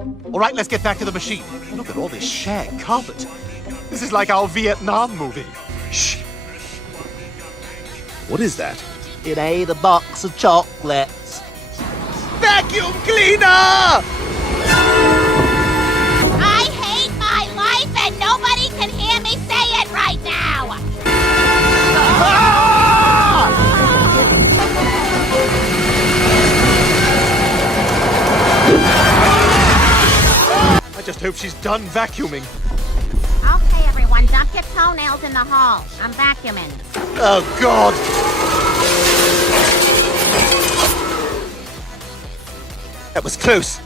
All right, let's get back to the machine. Look at all this shag carpet. This is like our Vietnam movie. Shh. What is that? It ain't a box of chocolates. Vacuum cleaner! I hate my life and nobody can hear me say it right now! I just hope she's done vacuuming. Okay, everyone, dump your toenails in the hall. I'm vacuuming. Oh, God! That was close.